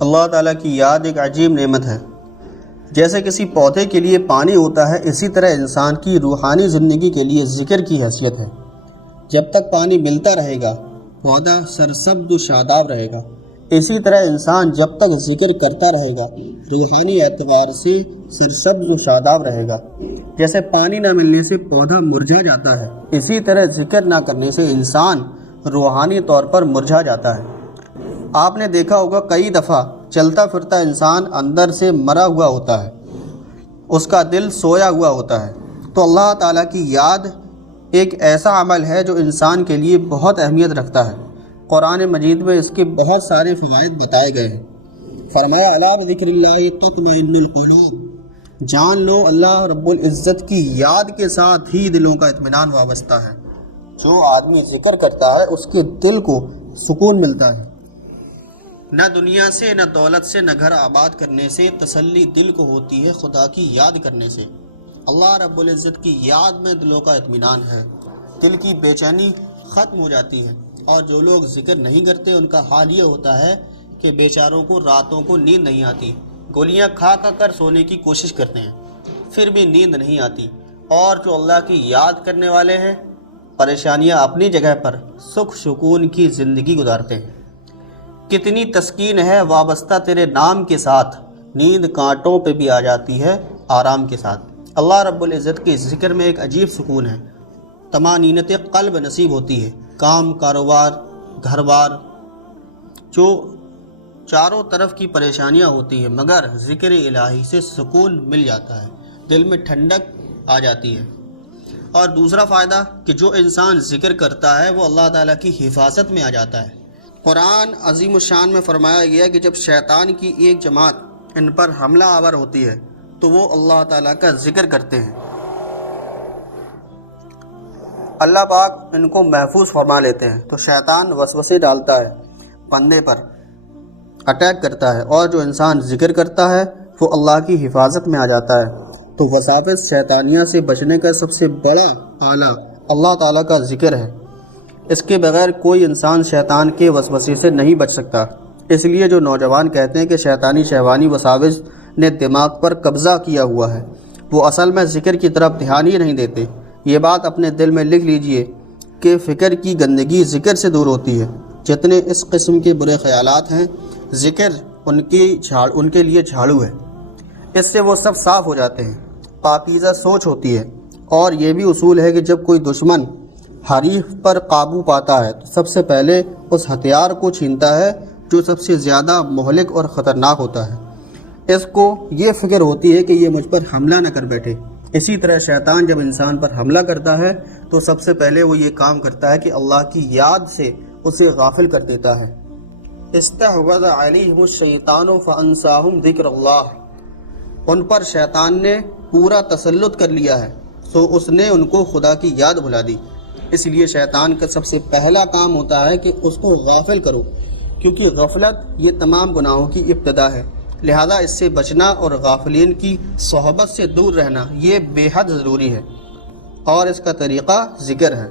اللہ تعالیٰ کی یاد ایک عجیب نعمت ہے۔ جیسے کسی پودے کے لیے پانی ہوتا ہے، اسی طرح انسان کی روحانی زندگی کے لیے ذکر کی حیثیت ہے۔ جب تک پانی ملتا رہے گا پودا سرسبز و شاداب رہے گا، اسی طرح انسان جب تک ذکر کرتا رہے گا روحانی اعتبار سے سرسبز و شاداب رہے گا۔ جیسے پانی نہ ملنے سے پودا مرجھا جاتا ہے، اسی طرح ذکر نہ کرنے سے انسان روحانی طور پر مرجھا جاتا ہے۔ آپ نے دیکھا ہوگا کئی دفعہ چلتا پھرتا انسان اندر سے مرا ہوا ہوتا ہے، اس کا دل سویا ہوا ہوتا ہے۔ تو اللہ تعالیٰ کی یاد ایک ایسا عمل ہے جو انسان کے لیے بہت اہمیت رکھتا ہے۔ قرآن مجید میں اس کے بہت سارے فوائد بتائے گئے ہیں۔ فرمایا الا بذکر اللہ تطمئن القلوب، جان لو اللہ رب العزت کی یاد کے ساتھ ہی دلوں کا اطمینان وابستہ ہے۔ جو آدمی ذکر کرتا ہے اس کے دل کو سکون ملتا ہے۔ نہ دنیا سے، نہ دولت سے، نہ گھر آباد کرنے سے تسلی دل کو ہوتی ہے، خدا کی یاد کرنے سے۔ اللہ رب العزت کی یاد میں دلوں کا اطمینان ہے، دل کی بے چینی ختم ہو جاتی ہے۔ اور جو لوگ ذکر نہیں کرتے ان کا حال یہ ہوتا ہے کہ بیچاروں کو راتوں کو نیند نہیں آتی، گولیاں کھا کر سونے کی کوشش کرتے ہیں، پھر بھی نیند نہیں آتی۔ اور جو اللہ کی یاد کرنے والے ہیں پریشانیاں اپنی جگہ پر، سکھ سکون کی زندگی گزارتے ہیں۔ کتنی تسکین ہے وابستہ تیرے نام کے ساتھ، نیند کانٹوں پہ بھی آ جاتی ہے آرام کے ساتھ۔ اللہ رب العزت کے ذکر میں ایک عجیب سکون ہے، طمانینت قلب نصیب ہوتی ہے۔ کام، کاروبار، گھر بار، جو چاروں طرف کی پریشانیاں ہوتی ہیں، مگر ذکر الہی سے سکون مل جاتا ہے، دل میں ٹھنڈک آ جاتی ہے۔ اور دوسرا فائدہ کہ جو انسان ذکر کرتا ہے وہ اللہ تعالیٰ کی حفاظت میں آ جاتا ہے۔ قرآن عظیم الشان میں فرمایا گیا کہ جب شیطان کی ایک جماعت ان پر حملہ آور ہوتی ہے تو وہ اللہ تعالیٰ کا ذکر کرتے ہیں، اللہ پاک ان کو محفوظ فرما لیتے ہیں۔ تو شیطان وسوسے ڈالتا ہے، بندے پر اٹیک کرتا ہے، اور جو انسان ذکر کرتا ہے وہ اللہ کی حفاظت میں آ جاتا ہے۔ تو وساوس شیطانیہ سے بچنے کا سب سے بڑا آلہ اللہ تعالیٰ کا ذکر ہے۔ اس کے بغیر کوئی انسان شیطان کے وسوسے سے نہیں بچ سکتا۔ اس لیے جو نوجوان کہتے ہیں کہ شیطانی شہوانی وساوس نے دماغ پر قبضہ کیا ہوا ہے، وہ اصل میں ذکر کی طرف دھیان ہی نہیں دیتے۔ یہ بات اپنے دل میں لکھ لیجئے کہ فکر کی گندگی ذکر سے دور ہوتی ہے۔ جتنے اس قسم کے برے خیالات ہیں، ذکر ان کے لیے جھاڑو ہے، اس سے وہ سب صاف ہو جاتے ہیں۔ پاکیزہ سوچ ہوتی ہے۔ اور یہ بھی اصول ہے کہ جب کوئی دشمن حریف پر قابو پاتا ہے تو سب سے پہلے اس ہتھیار کو چھینتا ہے جو سب سے زیادہ مہلک اور خطرناک ہوتا ہے۔ اس کو یہ فکر ہوتی ہے کہ یہ مجھ پر حملہ نہ کر بیٹھے۔ اسی طرح شیطان جب انسان پر حملہ کرتا ہے تو سب سے پہلے وہ یہ کام کرتا ہے کہ اللہ کی یاد سے اسے غافل کر دیتا ہے۔ استحوذ علیہم الشیطان فانساہم ذکر اللہ، ان پر شیطان نے پورا تسلط کر لیا ہے، سو اس نے ان کو خدا کی یاد بھلا دی۔ اس لیے شیطان کا سب سے پہلا کام ہوتا ہے کہ اس کو غافل کرو، کیونکہ غفلت یہ تمام گناہوں کی ابتدا ہے۔ لہذا اس سے بچنا اور غافلین کی صحبت سے دور رہنا یہ بے حد ضروری ہے، اور اس کا طریقہ ذکر ہے۔